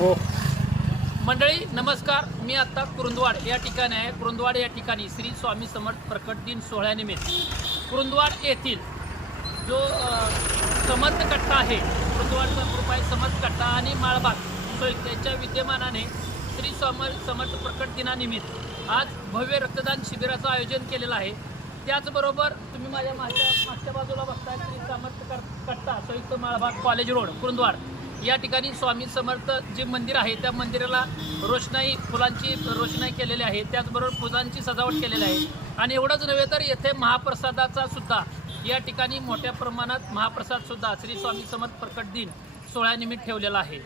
हो. मंडळी नमस्कार. मी आता कुरुंदवाड या ठिकाणी आहे. कुरुंदवाड या ठिकाणी श्री स्वामी समर्थ प्रकट दिन सोहळ्यानिमित्त कुरुंदवाड येथील जो समर्थ कट्टा आहे, कुरुंदवाडचा ग्रुप आहे समर्थ कट्टा आणि माळबाग त्यांच्या विद्यमानाने श्री स्वामी समर्थ प्रकट दिनानिमित्त आज भव्य रक्तदान शिबिराचं आयोजन केलेलं आहे. त्याचबरोबर तुम्ही माझ्या मागच्या बाजूला बघताय श्री समर्थ कट्टा संयुक्त माळबाग कॉलेज रोड कुरुंदवाड या ठिकाणी स्वामी समर्थ जे मंदिर आहे त्या मंदिराला फुलांची रोषणाई केलेली आहे. त्याचबरोबर फुलांची सजावट केलेली आहे. आणि एवढंच नव्हे तर येथे महाप्रसादाचा सुद्धा या ठिकाणी मोठ्या प्रमाणात महाप्रसाद सुद्धा श्री स्वामी समर्थ प्रकट दिन सोहळ्यानिमित्त ठेवलेला आहे.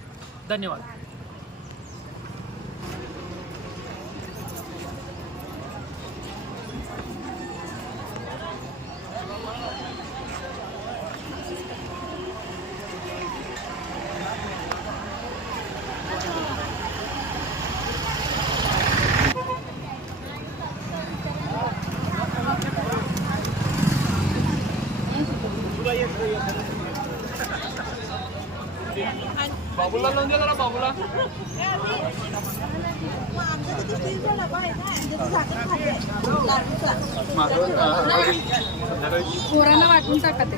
धन्यवाद. बाबूला लावून दिला ना बाबूला. पोरांना वाटून टाका ते.